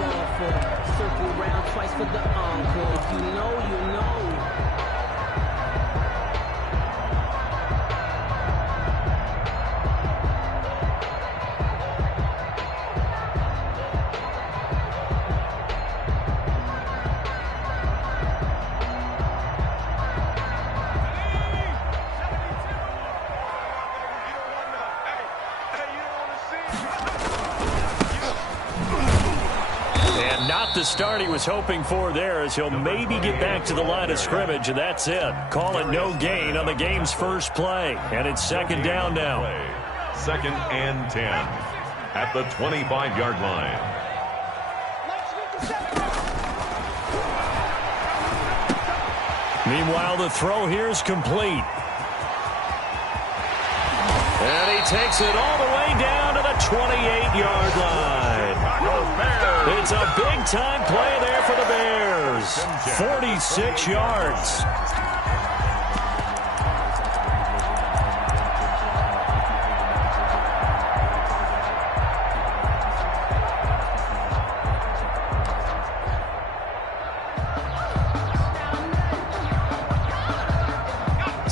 ball for? Circle round twice for the encore. If you know, you know. Not the start he was hoping for there, as he'll maybe get back to the line of scrimmage, and that's it. Call it no gain on the game's first play, and it's second down now. Second and 10 at the 25-yard line. Meanwhile, the throw here is complete. And he takes it all the way down to the 28-yard line. It's a big-time play there for the Bears. 46 yards.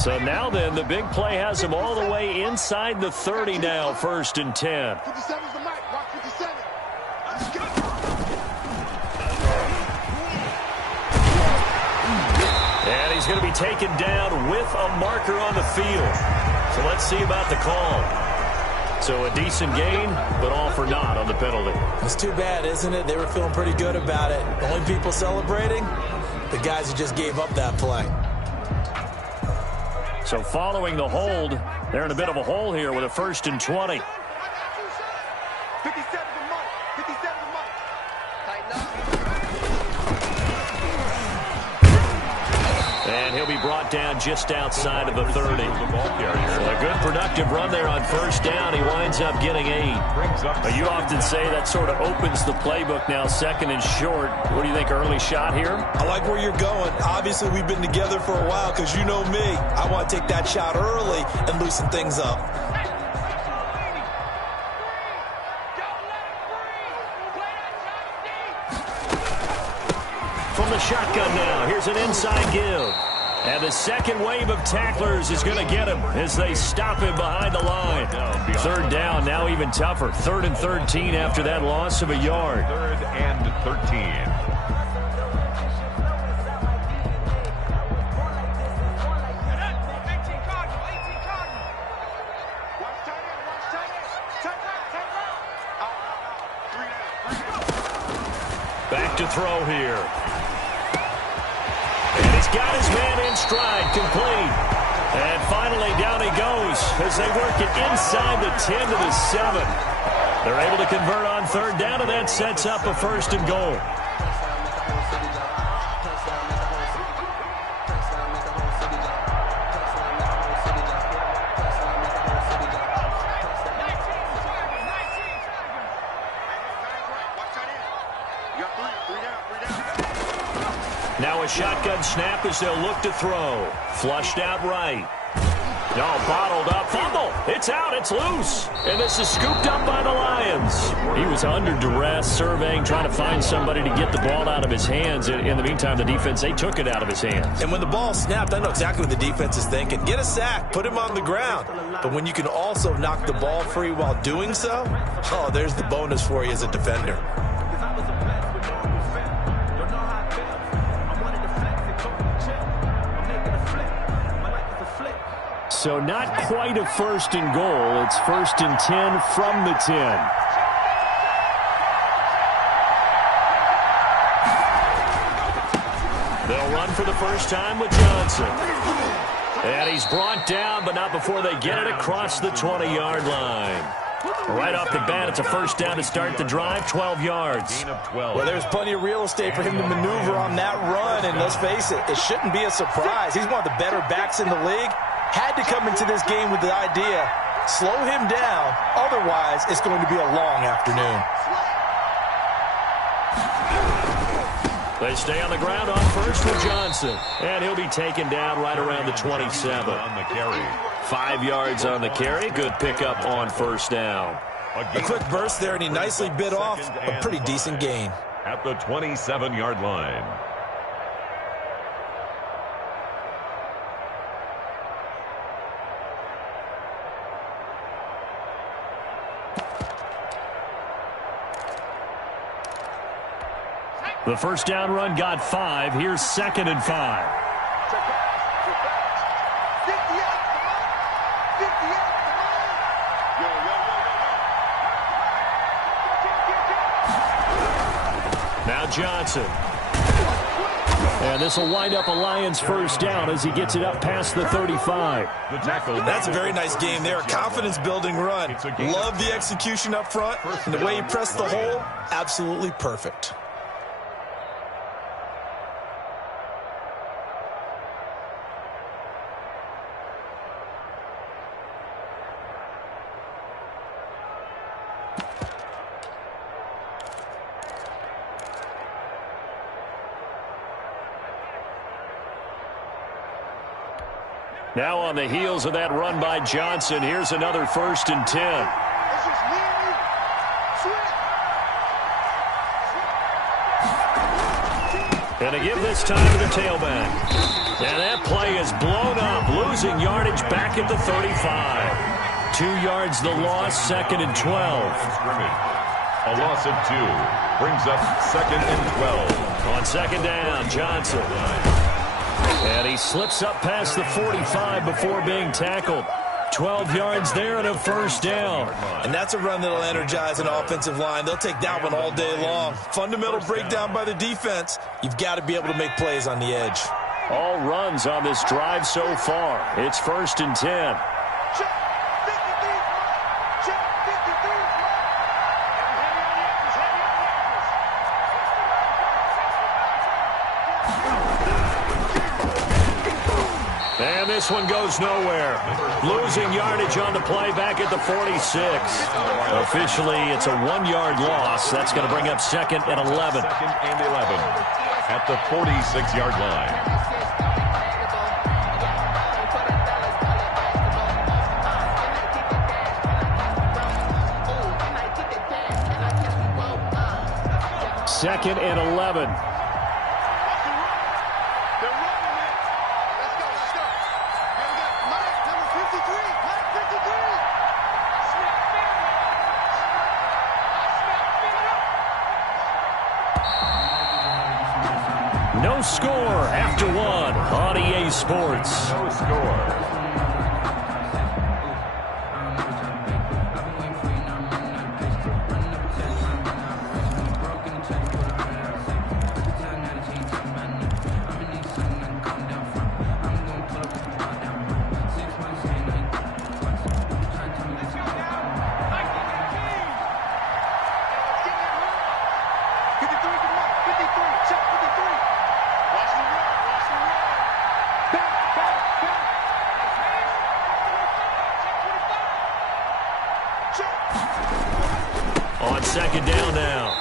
So now then, the big play has him all the way inside the 30 now, first and 10. 57's the mic. Watch 57. And he's going to be taken down with a marker on the field. So let's see about the call. So a decent gain, but all for naught on the penalty. It's too bad, isn't it? They were feeling pretty good about it. The only people celebrating, the guys who just gave up that play. So following the hold, they're in a bit of a hole here with a first and 20. 57's the mic. 57's the mic. Tighten up. And he'll be brought down just outside of the 30. A good productive run there on first down. He winds up getting 8. But you often say that sort of opens the playbook now, second and short. What do you think, early shot here? I like where you're going. Obviously, we've been together for a while because you know me. I want to take that shot early and loosen things up. From the shotgun now, here's an inside give. And the second wave of tacklers is going to get him as they stop him behind the line. Third down, now even tougher. 3rd and 13 after that loss of a yard. 3rd and 13. Back to throw here. And he's got his man in stride, complete. And finally down he goes as they work it inside the 10 to the 7. They're able to convert on third down, and that sets up a first and goal. Now a shotgun snap as they'll look to throw. Flushed out right. No, bottled up. Fumble. It's out. It's loose. And this is scooped up by the Lions. He was under duress, surveying, trying to find somebody to get the ball out of his hands. In the meantime, the defense, they took it out of his hands. And when the ball snapped, I know exactly what the defense is thinking. Get a sack. Put him on the ground. But when you can also knock the ball free while doing so, oh, there's the bonus for you as a defender. So not quite a first and goal. It's first and 10 from the 10. They'll run for the first time with Johnson. And he's brought down, but not before they get it across the 20-yard line. Right off the bat, it's a first down to start the drive, 12 yards. Well, there's plenty of real estate for him to maneuver on that run, and let's face it, it shouldn't be a surprise. He's one of the better backs in the league. Had to come into this game with the idea, slow him down, otherwise it's going to be a long afternoon. They stay on the ground on first with Johnson, and he'll be taken down right around the 27. On the carry. 5 yards on the carry. Good pickup on first down. A quick burst there, and he nicely bit off a pretty decent gain. at the 27-yard line. The first down run got 5. Here's 2nd and 5. Now Johnson. And this will wind up a Lions first down as he gets it up past the 35. The tackle. That's a very nice game there. Confidence-building run. Love the execution up front. And the way he pressed the hole, absolutely perfect. Now on the heels of that run by Johnson, here's another 1st and 10. And to give this time to the tailback. And that play is blown up, losing yardage back at the 35. 2 yards the loss, 2nd and 12. A loss of 2 brings up 2nd and 12. On 2nd down, Johnson. And he slips up past the 45 before being tackled. 12 yards there and a first down. And that's a run that'll energize an offensive line. They'll take that one all day long. Fundamental breakdown by the defense. You've got to be able to make plays on the edge. All runs on this drive so far. It's 1st and 10. And this one goes nowhere. Losing yardage on the play back at the 46. Officially, it's a 1-yard loss. That's going to bring up 2nd and 11. 2nd and 11 at the 46-yard line. Second and 11. No score after 1 on EA Sports. No score. On 2nd down now.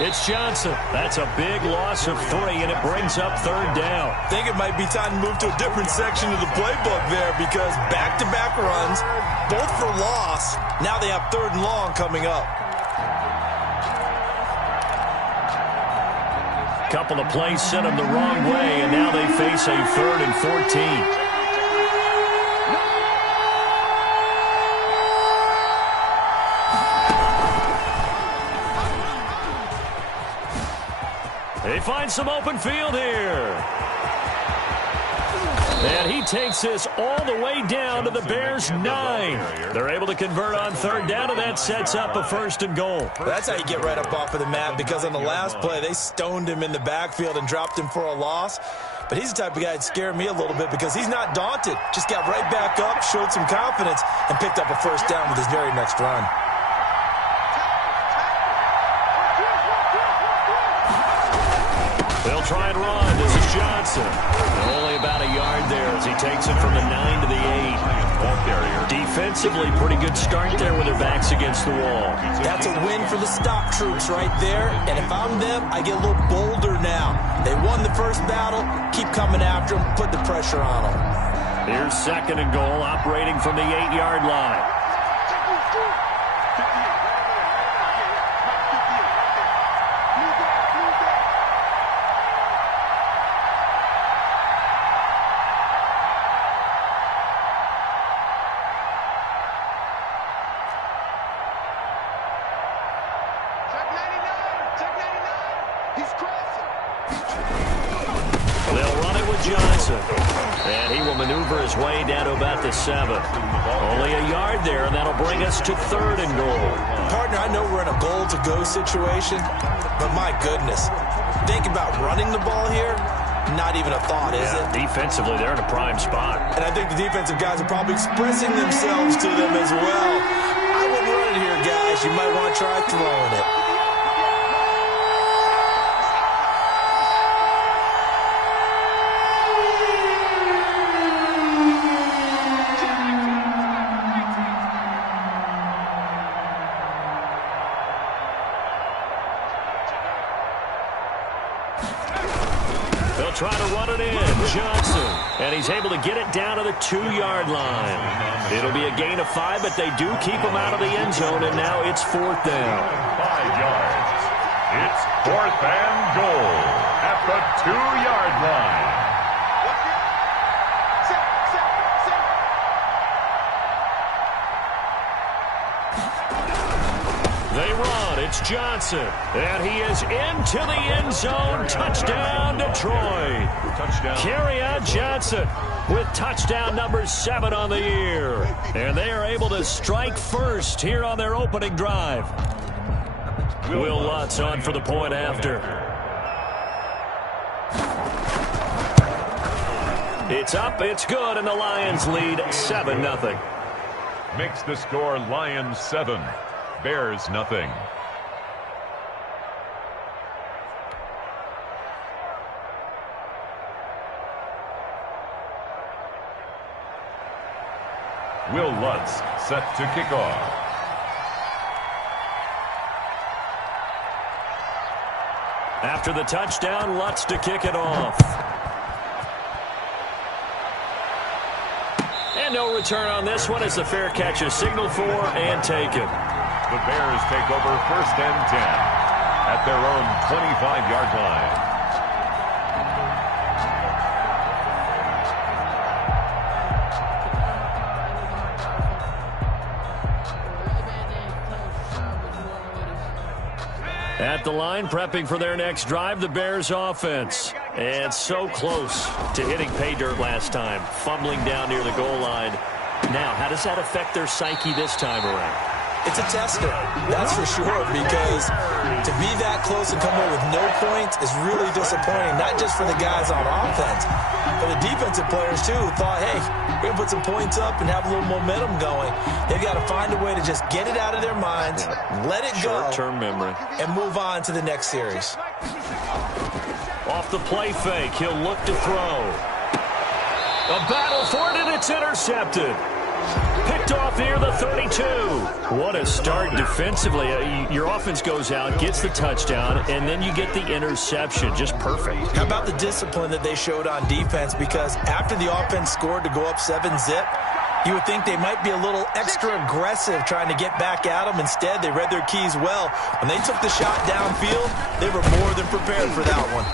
It's Johnson. That's a big loss of 3, and it brings up 3rd down. I think it might be time to move to a different section of the playbook there because back-to-back runs, both for loss. Now they have 3rd and long coming up. Couple of plays sent them the wrong way, and now they face a 3rd and 14. They find some open field here. And he takes this all the way down to the Bears' 9. They're able to convert on 3rd down, and that sets up a 1st and goal. That's how you get right up off of the mat, because on the last play, they stoned him in the backfield and dropped him for a loss. But he's the type of guy that scared me a little bit because he's not daunted. Just got right back up, showed some confidence, and picked up a 1st down with his very next run. They'll try and run. This is Johnson. Only about a yard there as he takes it from the 9 to the 8. Ball carrier. Defensively, pretty good start there with their backs against the wall. That's a win for the stop troops right there. And if I'm them, I get a little bolder now. They won the first battle. Keep coming after them. Put the pressure on them. Here's 2nd and goal, operating from the 8-yard line. He's crashing. They'll run it with Johnson. And he will maneuver his way down to about the 7. Only a yard there, and that'll bring us to 3rd and goal. Partner, I know we're in a goal-to-go situation, but my goodness, think about running the ball here. Not even a thought, is it? Defensively, they're in a prime spot. And I think the defensive guys are probably expressing themselves to them as well. I wouldn't run it here, guys. You might want to try throwing it. Try to run it in. Johnson. And he's able to get it down to the 2-yard line. It'll be a gain of 5, but they do keep him out of the end zone, and now it's 4th down. 5 yards. It's 4th and goal at the 2-yard line. They run. It's Johnson. And he is into the end zone. Touchdown, Detroit. Touchdown. Kerryon Johnson with touchdown number 7 on the year. And they are able to strike first here on their opening drive. Will Lutz on for the point after. It's up, it's good, and the Lions lead 7-0. Makes the score Lions 7. Bears nothing. Will Lutz set to kick off. After the touchdown, Lutz to kick it off. And no return on this one as the fair catch is signaled for and taken. The Bears take over 1st and 10 at their own 25-yard line. At the line, prepping for their next drive, the Bears offense. And so close to hitting pay dirt last time, fumbling down near the goal line. Now, how does that affect their psyche this time around? It's a tester, that's for sure, because to be that close and come away with no points is really disappointing, not just for the guys on offense, but the defensive players, too, who thought, hey, we're going to put some points up and have a little momentum going. They've got to find a way to just get it out of their minds, let it go, short-term memory, and move on to the next series. Off the play fake, he'll look to throw. A battle for it, and it's intercepted. Picked off near the 32. What a start defensively. Your offense goes out, gets the touchdown, and then you get the interception. Just perfect. How about the discipline that they showed on defense? Because after the offense scored to go up 7-zip, you would think they might be a little extra aggressive trying to get back at them. Instead, they read their keys well. When they took the shot downfield, they were more than prepared for that one.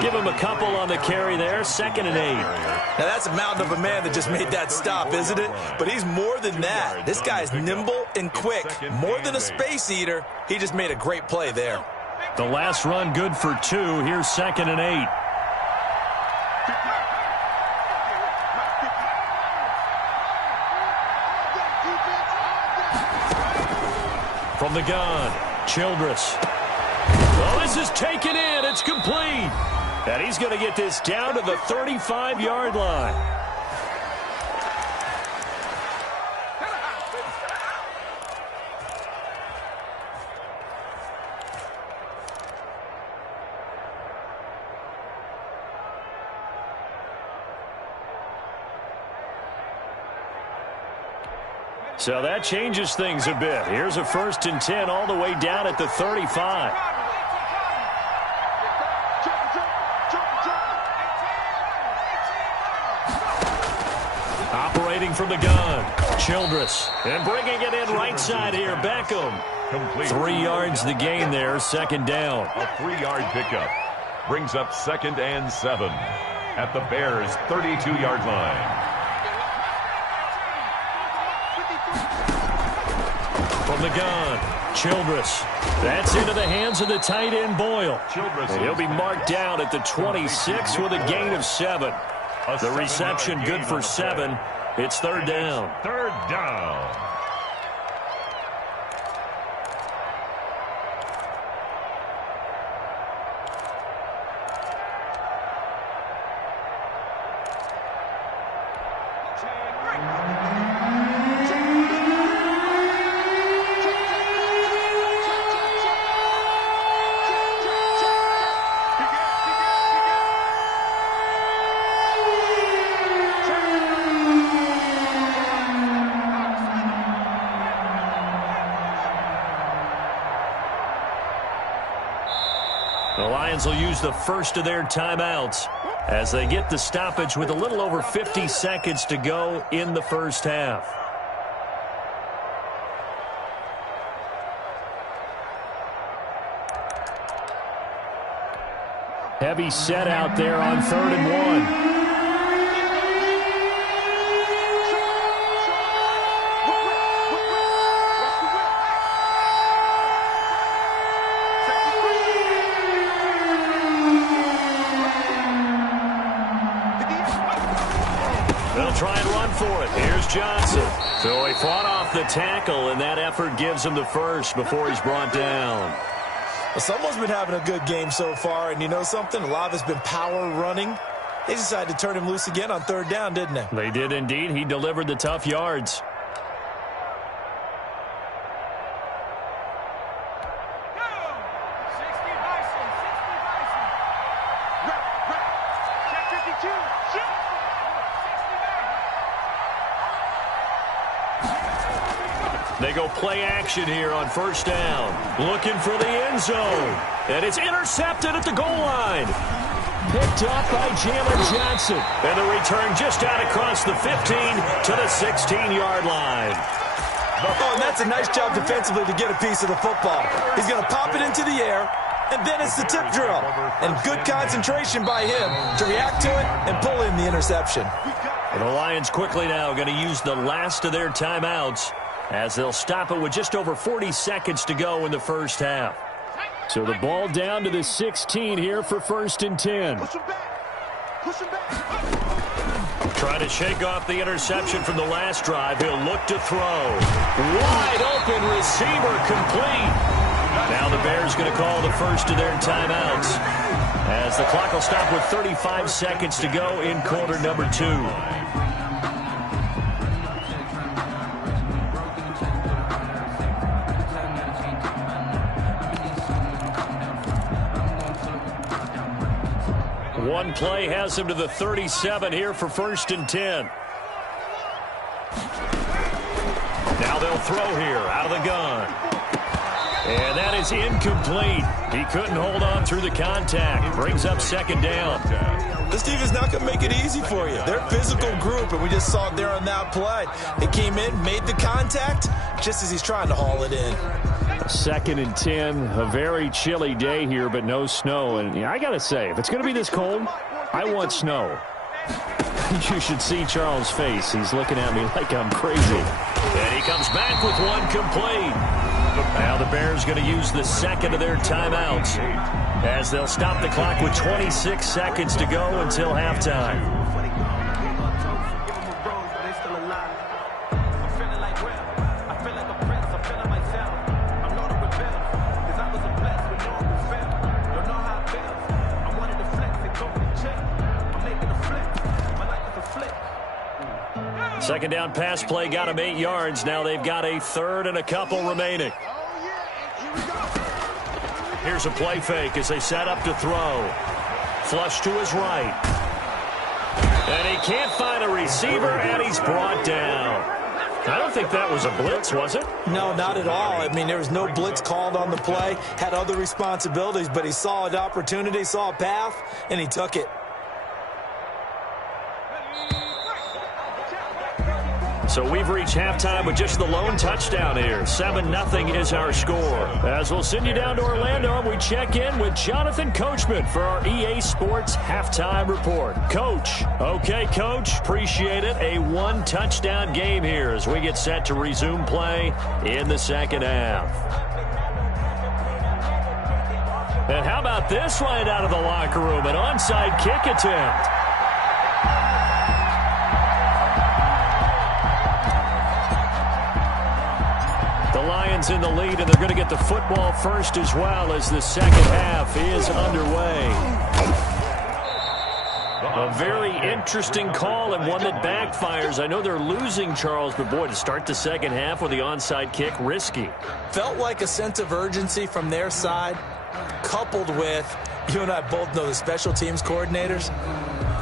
Give him a couple on the carry there. 2nd and 8. Now, that's a mountain of a man that just made that stop, isn't it? But he's more than that. This guy's nimble and quick. More than a space eater, he just made a great play there. The last run good for 2. Here's 2nd and 8. From the gun, Childress. Well, this is taken in. It's complete. And he's going to get this down to the 35-yard line. So that changes things a bit. Here's a 1st and 10 all the way down at the 35. Operating from the gun, Childress. And bringing it in right side here, Beckham. Complete. 3 yards the gain there, 2nd down. A 3-yard pickup brings up 2nd and 7 at the Bears' 32-yard line. From the gun, Childress. That's into the hands of the tight end, Boyle. And he'll be marked down at the 26 with a gain of 7. The reception good for 7. It's third down. Third down. The Lions will use the first of their timeouts as they get the stoppage with a little over 50 seconds to go in the first half. Heavy set out there on 3rd and 1. Try and run for it. Here's Johnson. So he fought off the tackle, and that effort gives him the first before he's brought down. Well, someone's been having a good game so far, and you know something? A lot of it's been power running. They decided to turn him loose again on 3rd down, didn't they? They did indeed. He delivered the tough yards. They go play action here on 1st down. Looking for the end zone. And it's intercepted at the goal line. Picked up by Jalen Johnson. And the return just out across the 15 to the 16-yard line. Oh, and that's a nice job defensively to get a piece of the football. He's going to pop it into the air, and then it's the tip drill. And good concentration by him to react to it and pull in the interception. And the Lions quickly now going to use the last of their timeouts as they'll stop it with just over 40 seconds to go in the first half. So the ball down to the 16 here for 1st and 10. Push him back. Push him back. Trying to shake off the interception from the last drive. He'll look to throw. Wide open receiver complete. Now the Bears going to call the first of their timeouts as the clock will stop with 35 seconds to go in quarter number 2. One play has him to the 37 here for 1st and 10. Now they'll throw here out of the gun. And that is incomplete. He couldn't hold on through the contact. Brings up 2nd down. This defense not going to make it easy for you. They're a physical group, and we just saw it there on that play. He came in, made the contact, just as he's trying to haul it in. 2nd and 10, a very chilly day here, but no snow. And I got to say, if it's going to be this cold, I want snow. You should see Charles' face. He's looking at me like I'm crazy. And he comes back with one complete. Now the Bears going to use the second of their timeouts as they'll stop the clock with 26 seconds to go until halftime. Second down pass play got him 8 yards. Now they've got a 3rd and a couple remaining. Here's a play fake as they set up to throw. Flush to his right. And he can't find a receiver, and he's brought down. I don't think that was a blitz, was it? No, not at all. I mean, there was no blitz called on the play. Had other responsibilities, but he saw an opportunity, saw a path, and he took it. So we've reached halftime with just the lone touchdown here. 7-0 is our score. As we'll send you down to Orlando, and we check in with Jonathan Coachman for our EA Sports Halftime Report. Coach. Okay, Coach. Appreciate it. A one-touchdown game here as we get set to resume play in the second half. And how about this right out of the locker room? An onside kick attempt. The Lions in the lead, and they're going to get the football first as well as the second half is underway. A very interesting call and one that backfires. I know they're losing, Charles, but boy, to start the second half with the onside kick, risky. Felt like a sense of urgency from their side, coupled with, you and I both know the special teams coordinators,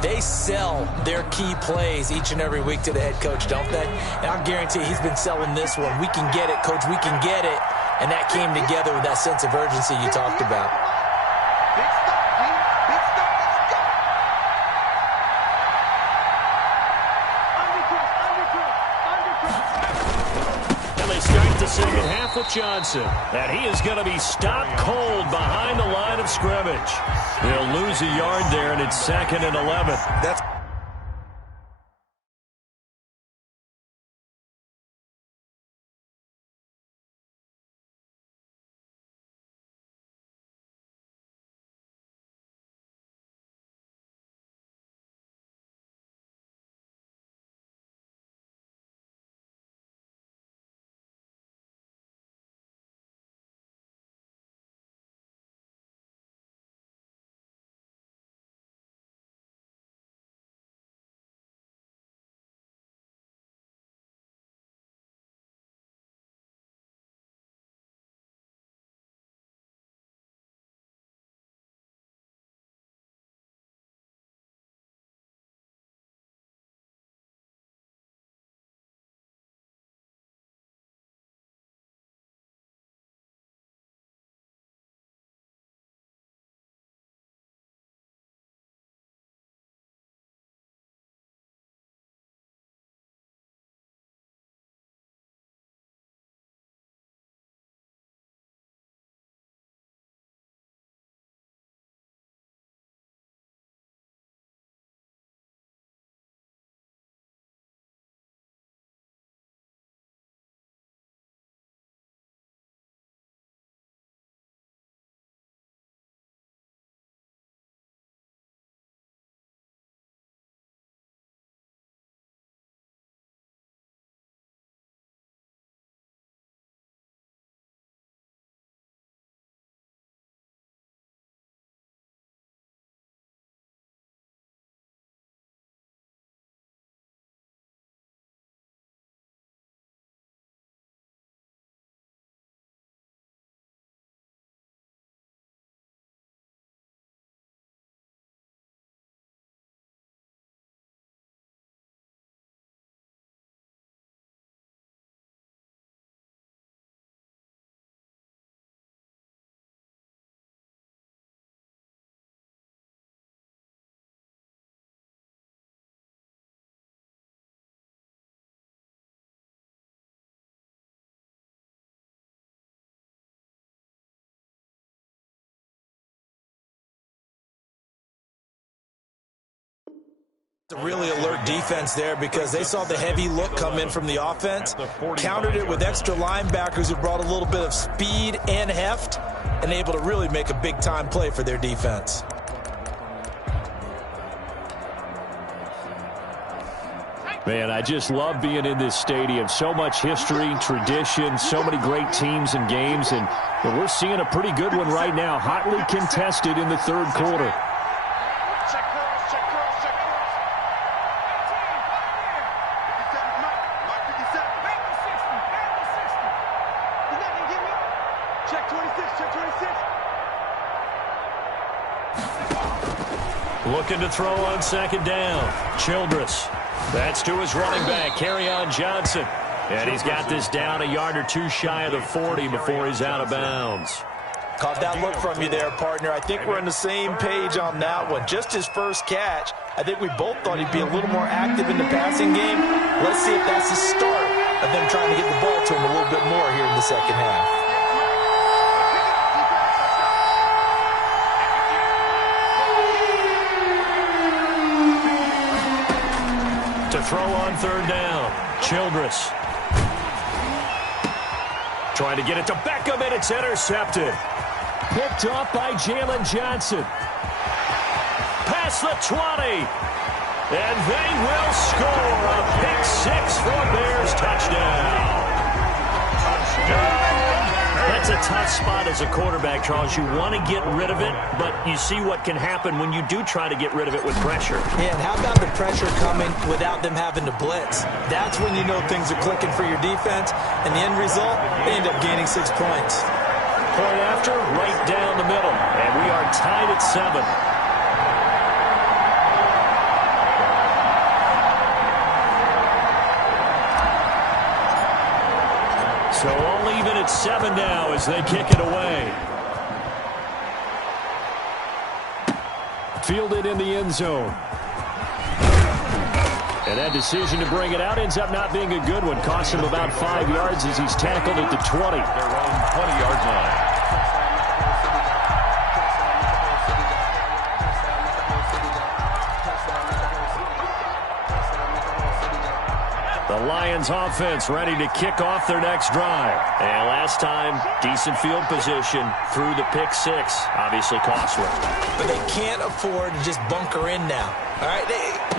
they sell their key plays each and every week to the head coach, don't they? And I guarantee he's been selling this one. We can get it, coach, we can get it. And that came together with that sense of urgency you talked about. The second half with Johnson, and he is going to be stopped cold behind the line of scrimmage. He'll lose a yard there, and it's 2nd and 11. That's a really alert defense there because they saw the heavy look come in from the offense, countered it with extra linebackers who brought a little bit of speed and heft, and able to really make a big-time play for their defense. Man, I just love being in this stadium. So much history, tradition, so many great teams and games, and we're seeing a pretty good one right now, hotly contested in the third quarter. Looking to throw on second down. Childress. That's to his running back, Kerryon Johnson. And he's got this down a yard or two shy of the 40 before he's out of bounds. Caught that look from you there, partner. I think we're on the same page on that one. Just his first catch, I think we both thought he'd be a little more active in the passing game. Let's see if that's the start of them trying to get the ball to him a little bit more here in the second half. To throw on third down, Childress. Trying to get it to Beckham, and it's intercepted. Picked off by Jalen Johnson. Past the 20. And they will score a pick six for a Bears touchdown. That's a tough spot as a quarterback, Charles. You want to get rid of it, but you see what can happen when you do try to get rid of it with pressure. Yeah, and how about the pressure coming without them having to blitz? That's when you know things are clicking for your defense, and the end result, they end up gaining 6 points. Point after, right down the middle, and we are tied at 7. So all even at 7 now as they kick it away. Fielded in the end zone. And that decision to bring it out ends up not being a good one. Costs him about 5 yards as he's tackled at the 20. Their own 20-yard line. The Lions offense ready to kick off their next drive. And last time, decent field position through the pick six. Obviously costly. But they can't afford to just bunker in now. All right,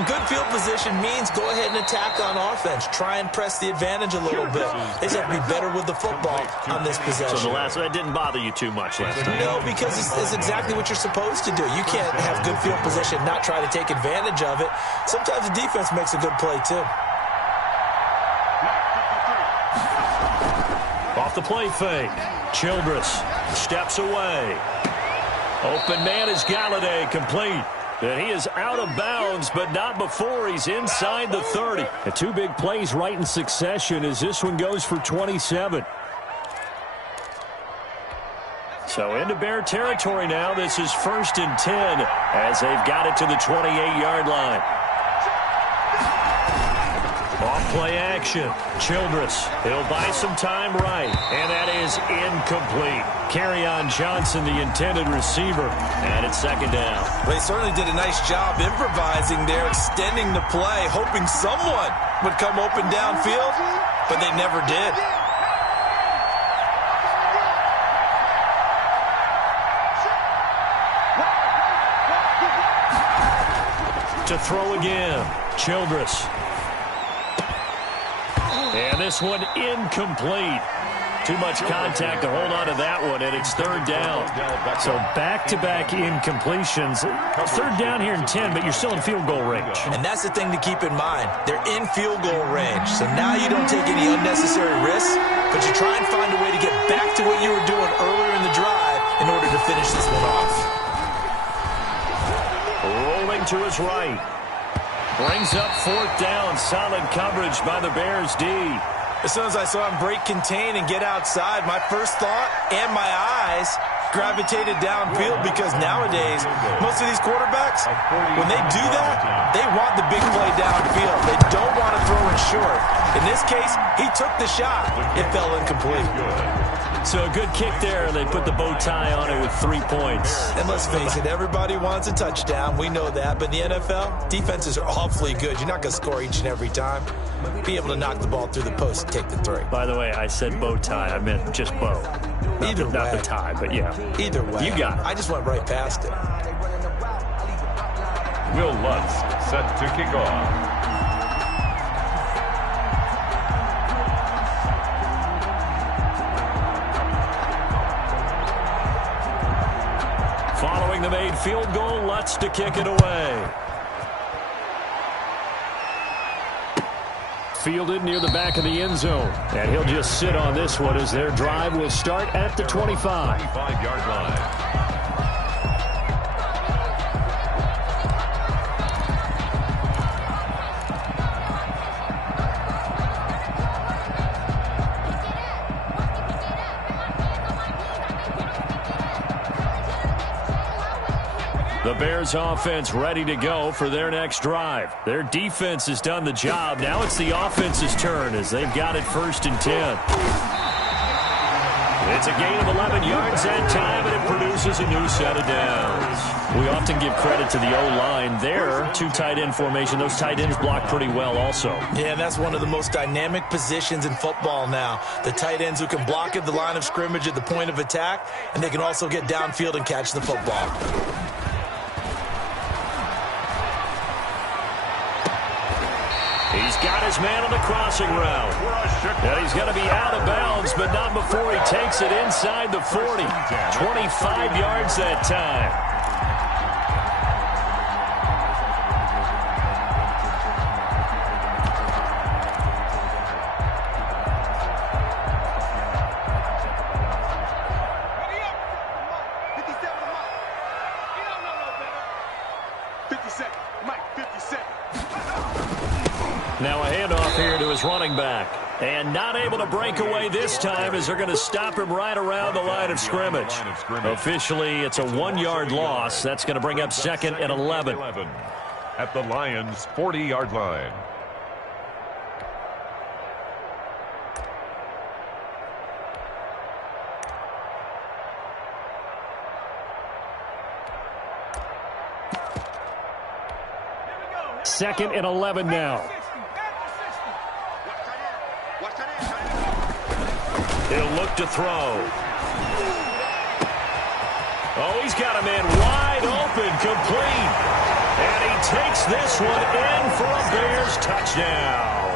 good field position means go ahead and attack on offense. Try and press the advantage a little bit. They just have to be better with the football on this possession. So that didn't bother you too much last time? No, because it's exactly what you're supposed to do. You can't have good field position and not try to take advantage of it. Sometimes the defense makes a good play, too. Off the play fake. Childress steps away. Open man is Galladay, complete. And he is out of bounds, but not before he's inside the 30. And 2 big plays right in succession as this one goes for 27. So into Bear territory now. This is 1st and 10 as they've got it to the 28-yard line. Off-play action. Childress. He'll buy some time right. And that is incomplete. Kerryon Johnson, the intended receiver. And it's 2nd down. Well, they certainly did a nice job improvising there, extending the play, hoping someone would come open downfield, but they never did. To throw again. Childress. And this one incomplete. Too much contact to hold on to that one, and it's 3rd down. So back-to-back incompletions. 3rd down here in 10, but you're still in field goal range. And that's the thing to keep in mind. They're in field goal range. So now you don't take any unnecessary risks, but you try and find a way to get back to what you were doing earlier in the drive in order to finish this one off. Rolling to his right. Brings up 4th down. Solid coverage by the Bears D. As soon as I saw him break contain and get outside, my first thought and my eyes gravitated downfield, because nowadays, most of these quarterbacks, when they do that, they want the big play downfield. They don't want to throw it short. In this case, he took the shot. It fell incomplete. So a good kick there. They put the bow tie on it with 3 points. And let's face it, everybody wants a touchdown. We know that. But in the NFL, defenses are awfully good. You're not going to score each and every time. Be able to knock the ball through the post and take the 3. By the way, I said bow tie. I meant just bow. Not the tie, but yeah. Either way. You got it. I just went right past it. Will Lutz set to kick off. Following the made field goal, Lutz to kick it away. Fielded near the back of the end zone. And he'll just sit on this one as their drive will start at the 25. 25-yard line. The Bears offense ready to go for their next drive. Their defense has done the job. Now it's the offense's turn as they've got it 1st and 10. It's a gain of 11 yards that time, and it produces a new set of downs. We often give credit to the O-line there. 2 tight end formation. Those tight ends block pretty well also. Yeah, that's one of the most dynamic positions in football now. The tight ends who can block at the line of scrimmage at the point of attack, and they can also get downfield and catch the football. He's got his man on the crossing route. And he's going to be out of bounds, but not before he takes it inside the 40. 25 yards that time. Now a handoff here to his running back. And not able to break away this time as they're going to stop him right around the line of scrimmage. Officially, it's a 1-yard loss. That's going to bring up 2nd and 11. At the Lions' 40-yard line. Second and 11 now. He'll look to throw. Oh, he's got a man wide open, complete. And he takes this one in for a Bears touchdown.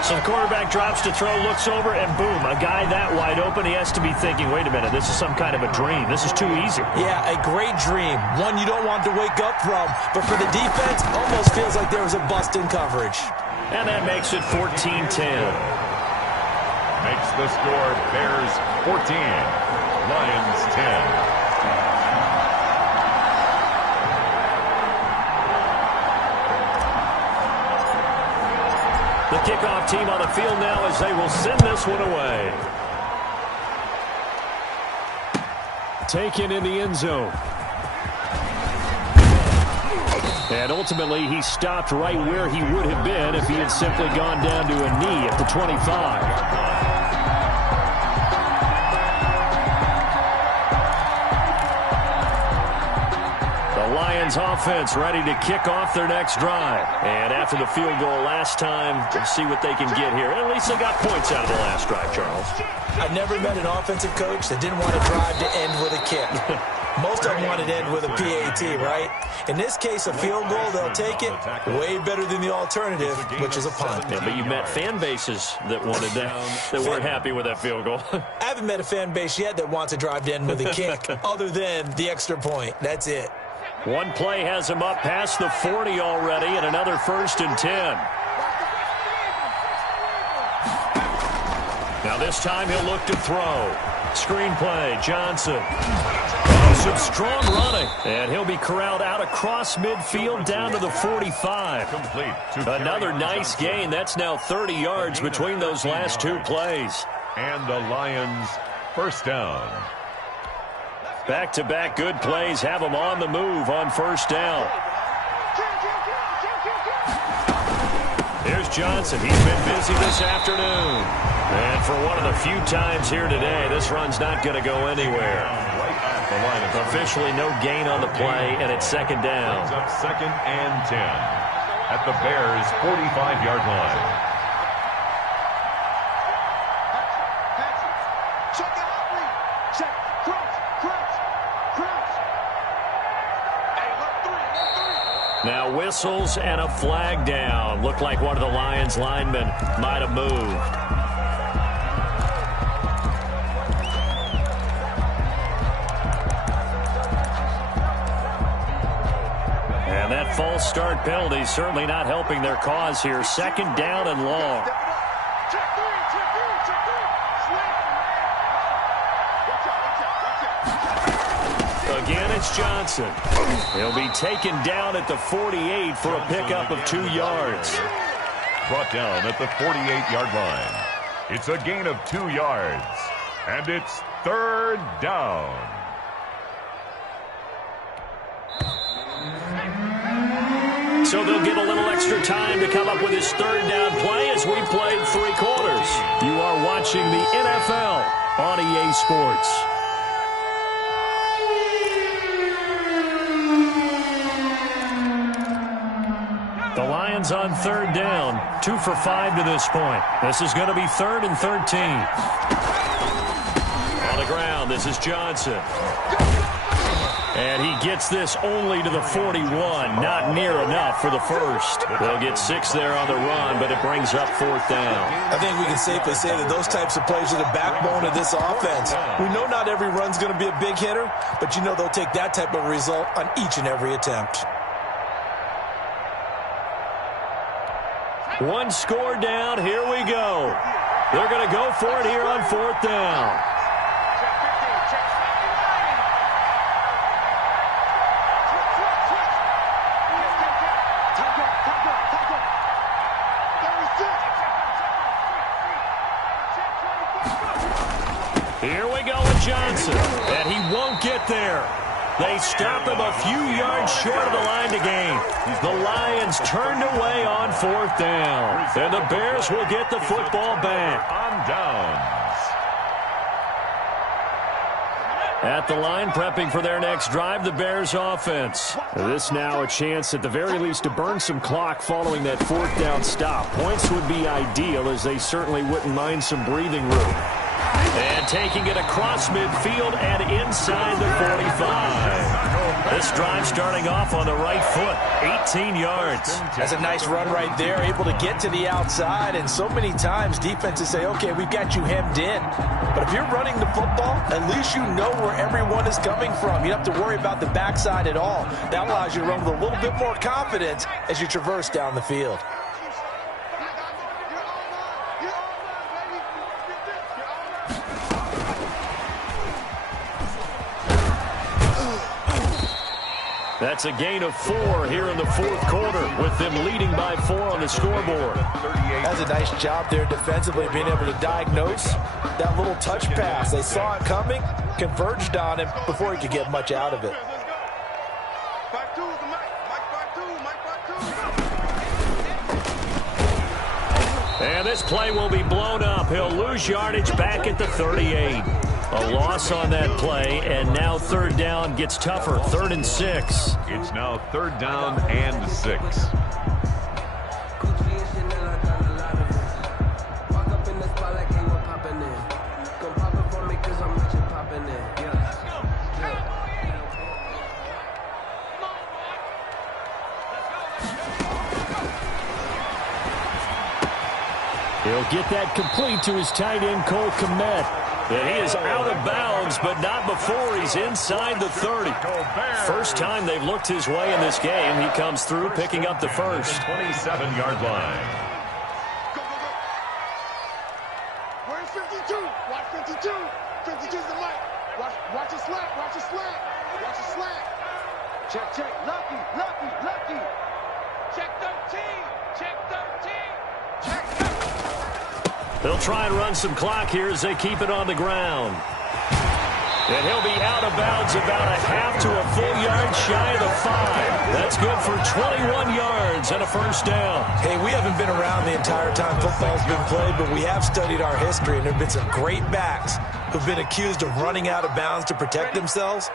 So the quarterback drops to throw, looks over, and boom, a guy that wide open, he has to be thinking, wait a minute, this is some kind of a dream. This is too easy. Yeah, a great dream. One you don't want to wake up from. But for the defense, almost feels like there was a bust in coverage. And that makes it 14-10. Makes the score Bears 14, Lions 10. The kickoff team on the field now as they will send this one away. Taken in the end zone. And ultimately, he stopped right where he would have been if he had simply gone down to a knee at the 25. Lions offense ready to kick off their next drive. And after the field goal last time, let's see what they can get here. At least they got points out of the last drive, Charles. I've never met an offensive coach that didn't want to drive to end with a kick. Most of them wanted to end with a PAT, right? In this case, a field goal, they'll take it. Way better than the alternative, which is a punt. Yeah, but you met fan bases that wanted that weren't happy with that field goal. I haven't met a fan base yet that wants to drive to end with a kick, other than the extra point. That's it. One play has him up past the 40 already, and another 1st and 10. Now this time he'll look to throw. Screen play, Johnson. Oh, some strong running. And he'll be corralled out across midfield down to the 45. Another nice gain. That's now 30 yards between those last 2 plays. And the Lions first down. Back-to-back good plays have them on the move on 1st down. Here's Johnson. He's been busy this afternoon. And for one of the few times here today, this run's not going to go anywhere. Officially no gain on the play, and it's 2nd down. Up 2nd and 10 at the Bears' 45-yard line. Now whistles and a flag down. Looked like one of the Lions linemen might have moved. And that false start penalty certainly not helping their cause here. 2nd down and long. Again, it's Johnson. He'll be taken down at the 48 for a pickup of 2 yards. Brought down at the 48-yard line. It's a gain of 2 yards. And it's 3rd down. So they'll get a little extra time to come up with his third down play as we played 3 quarters. You are watching the NFL on EA Sports. The Lions on third down, 2 for 5 to this point. This is going to be 3rd and 13. On the ground, this is Johnson. And he gets this only to the 41, not near enough for the first. They'll get 6 there on the run, but it brings up 4th down. I think we can safely say that those types of plays are the backbone of this offense. We know not every run's going to be a big hitter, but you know they'll take that type of result on each and every attempt. 1 score down, here we go. They're going to go for it here on 4th down. Here we go with Johnson, and he won't get there. They stop him a few yards short of the line to gain. The Lions turned away on 4th down, and the Bears will get the football back. On downs. At the line, prepping for their next drive, the Bears offense. This now a chance at the very least to burn some clock following that 4th down stop. Points would be ideal, as they certainly wouldn't mind some breathing room. And taking it across midfield and inside the 45. This drive starting off on the right foot, 18 yards. That's a nice run right there, able to get to the outside. And so many times defenses say, okay, we've got you hemmed in. But if you're running the football, at least you know where everyone is coming from. You don't have to worry about the backside at all. That allows you to run with a little bit more confidence as you traverse down the field. That's a gain of 4 here in the 4th quarter, with them leading by 4 on the scoreboard. That's a nice job there defensively, being able to diagnose that little touch pass. They saw it coming, converged on him before he could get much out of it. And this play will be blown up. He'll lose yardage back at the 38. A loss on that play, and now 3rd down gets tougher, 3rd and 6. It's now 3rd down and 6. He'll get that complete to his tight end, Cole Kmet. And he is out of bounds, but not before he's inside the 30. First time they've looked his way in this game. He comes through, picking up the first. 27-yard line. Where's 52? Watch 52. 52's the mic. Watch it slant. Watch it slant. Watch it slant. Check. Lucky. Check 13. Check 13. Check 13. They'll try and run some clock here as they keep it on the ground. And he'll be out of bounds about a half to a full yard shy of the 5. That's good for 21 yards and a first down. Hey, we haven't been around the entire time football's been played, but we have studied our history, and there have been some great backs who've been accused of running out of bounds to protect themselves.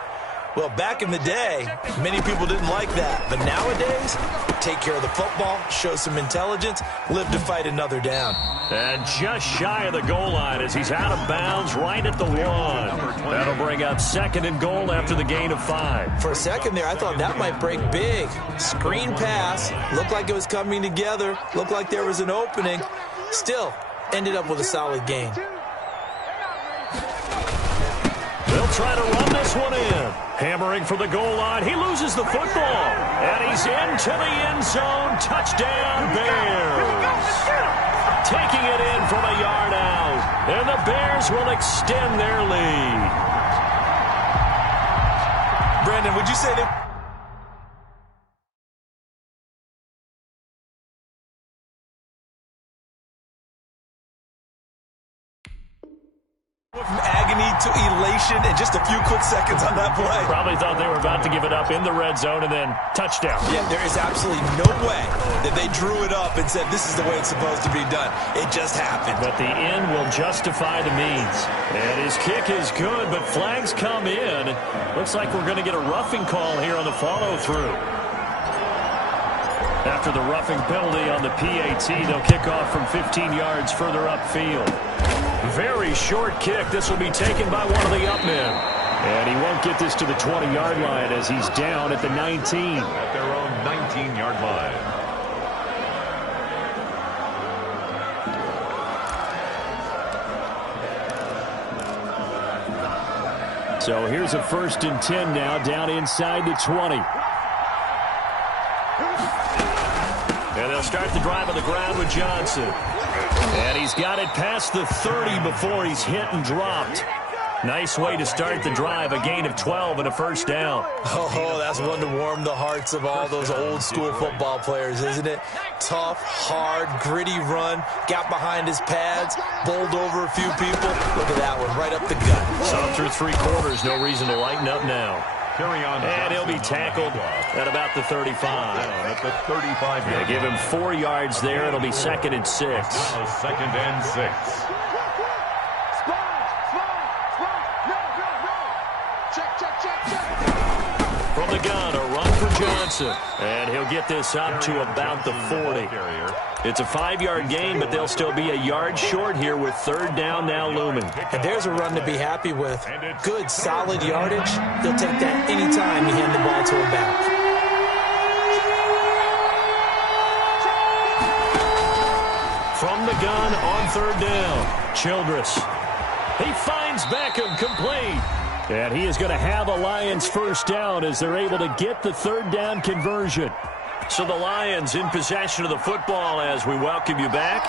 Well, back in the day, many people didn't like that. But nowadays, take care of the football, show some intelligence, live to fight another down. And just shy of the goal line as he's out of bounds right at the 1. That'll bring up 2nd and goal after the gain of 5. For a second there, I thought that might break big. Screen pass, looked like it was coming together, looked like there was an opening. Still, ended up with a solid gain. They'll try to run this one in. Hammering for the goal line. He loses the football. And he's into the end zone. Touchdown, Bears. Taking it in from a yard out. And the Bears will extend their lead. Brandon, would you say that... from agony to elation? patient and just a few quick seconds on that play. Probably thought they were about to give it up in the red zone and then touchdown. Yeah, there is absolutely no way that they drew it up and said this is the way it's supposed to be done. It just happened. But the end will justify the means. And his kick is good, but flags come in. Looks like we're going to get a roughing call here on the follow-through. After the roughing penalty on the PAT, they'll kick off from 15 yards further upfield. Very short kick. This will be taken by one of the up men. And he won't get this to the 20-yard line as he's down at the 19. At their own 19-yard line. So here's a 1st and 10 now, down inside the 20. And they'll start the drive on the ground with Johnson. And he's got it past the 30 before he's hit and dropped. Nice way to start the drive, a gain of 12 and a 1st down. Oh, that's one to warm the hearts of all those old-school football players, isn't it? Tough, hard, gritty run, got behind his pads, bowled over a few people. Look at that one, right up the gut. So through 3 quarters, no reason to lighten up now. Carry on. And he'll be tackled at about the 35. At the 35. They give him 4 yards there. It'll be 2nd and 6. Now 2nd and 6. From the gun, a run for Johnson. And he'll get this up to about the 40. It's a 5-yard gain, but they'll still be a yard short here with 3rd down now looming. And there's a run to be happy with. Good, solid yardage. They'll take that anytime you hand the ball to a back. From the gun on 3rd down, Childress. He finds Beckham complete. And he is going to have a Lions 1st down as they're able to get the 3rd down conversion. So the Lions in possession of the football as we welcome you back.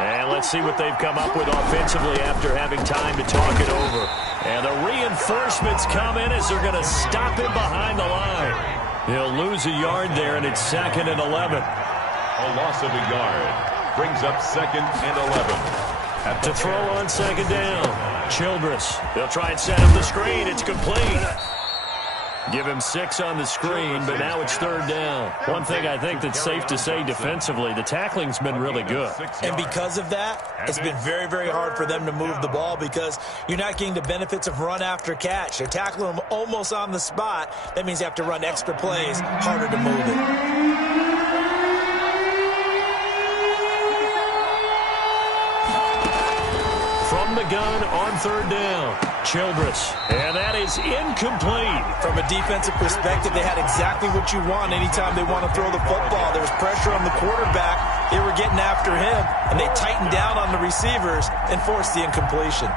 And let's see what they've come up with offensively after having time to talk it over. And the reinforcements come in as they're going to stop him behind the line. He'll lose a yard there, and it's 2nd and 11. A loss of a yard brings up 2nd and 11. To throw on 2nd down, Childress. They'll try and set up the screen. It's complete. Give him 6 on the screen, but now it's 3rd down. One thing I think that's safe to say defensively, the tackling's been really good. And because of that, it's been very, very hard for them to move the ball because you're not getting the benefits of run after catch. They're tackling them almost on the spot. That means you have to run extra plays, harder to move it. From the gun on 3rd down, Childress. And that is incomplete. From a defensive perspective, they had exactly what you want anytime they want to throw the football. There was pressure on the quarterback. They were getting after him, and they tightened down on the receivers and forced the incompletion.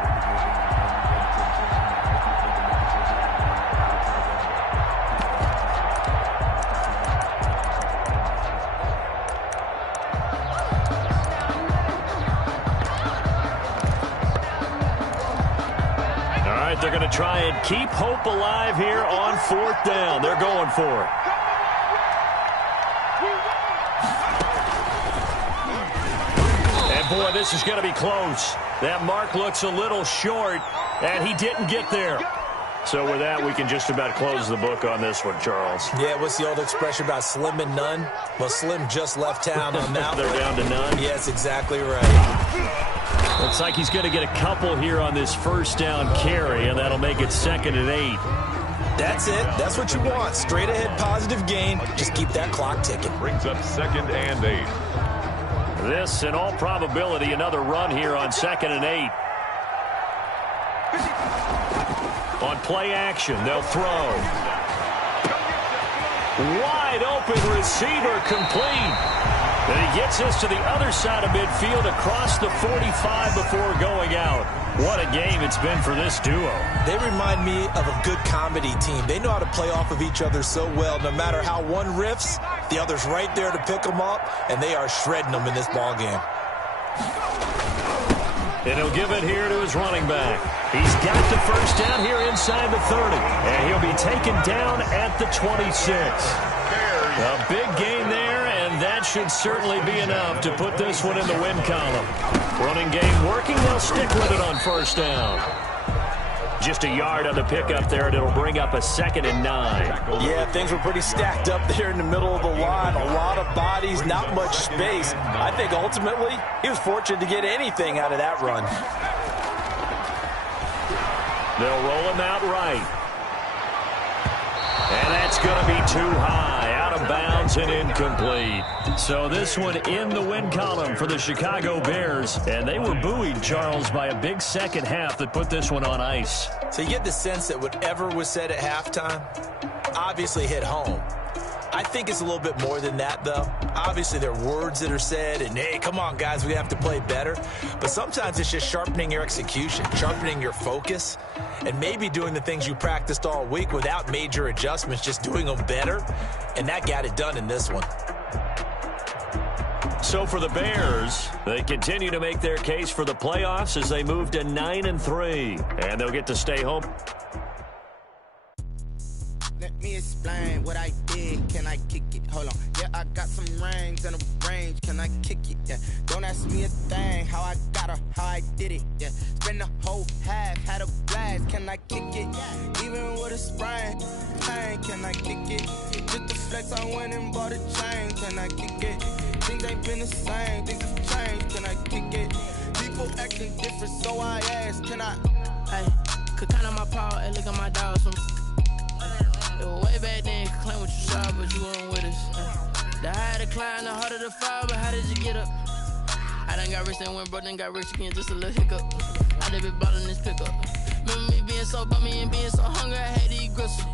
They're going to try and keep hope alive here on 4th down. They're going for it. And boy, this is going to be close. That mark looks a little short, and he didn't get there. So with that, we can just about close the book on this one, Charles. Yeah, what's the old expression about slim and none? Well, Slim just left town on that They're one. down to none? Yes, exactly right. Looks like he's going to get a couple here on this 1st down carry, and that'll make it 2nd and 8. That's it. That's what you want. Straight ahead positive gain. Just keep that clock ticking. Brings up 2nd and 8. This, in all probability, another run here on 2nd and 8. On play action, they'll throw. Wide open receiver complete. And he gets us to the other side of midfield across the 45 before going out. What a game it's been for this duo. They remind me of a good comedy team. They know how to play off of each other so well. No matter how one riffs, the other's right there to pick them up, and they are shredding them in this ball game. And he'll give it here to his running back. He's got the 1st down here inside the 30. And he'll be taken down at the 26. A big gain there, and that should certainly be enough to put this one in the win column. Running game working, they'll stick with it on 1st down. Just a yard on the pickup there, and it'll bring up a 2nd and 9. Yeah, things were pretty stacked up there in the middle of the line. A lot of bodies, not much space. I think ultimately he was fortunate to get anything out of that run. They'll roll him out right. And that's going to be too high, out of bounds and incomplete. So this one in the win column for the Chicago Bears. And they were buoyed, Charles, by a big second half that put this one on ice. So you get the sense that whatever was said at halftime obviously hit home. I think it's a little bit more than that, though. Obviously, there are words that are said, and, hey, come on, guys, we have to play better. But sometimes it's just sharpening your execution, sharpening your focus, and maybe doing the things you practiced all week without major adjustments, just doing them better. And that got it done in this one. So for the Bears, they continue to make their case for the playoffs as they move to 9-3. And they'll get to stay home. Let me explain what I did. Can I kick it? Hold on. Yeah, I got some rings and a range. Can I kick it? Yeah. Don't ask me a thing. How I got her, how I did it. Yeah. Spend the whole half, had a blast. Can I kick it? Even with a sprain. Can I kick it? Just the flex, I went and bought a chain. Can I kick it? Things ain't been the same. Things have changed. Can I kick it? People acting different, so I asked. Can I? Hey, could count on my power and look at my dogs. It was way back then, could claim what you saw, but you weren't with us. The higher the climb, the harder the fall, but how did you get up? I done got rich and went broke, then got rich again, just a little hiccup. I done been ballin' this pickup. Remember me being so bummy and being so hungry, I had to eat gristle.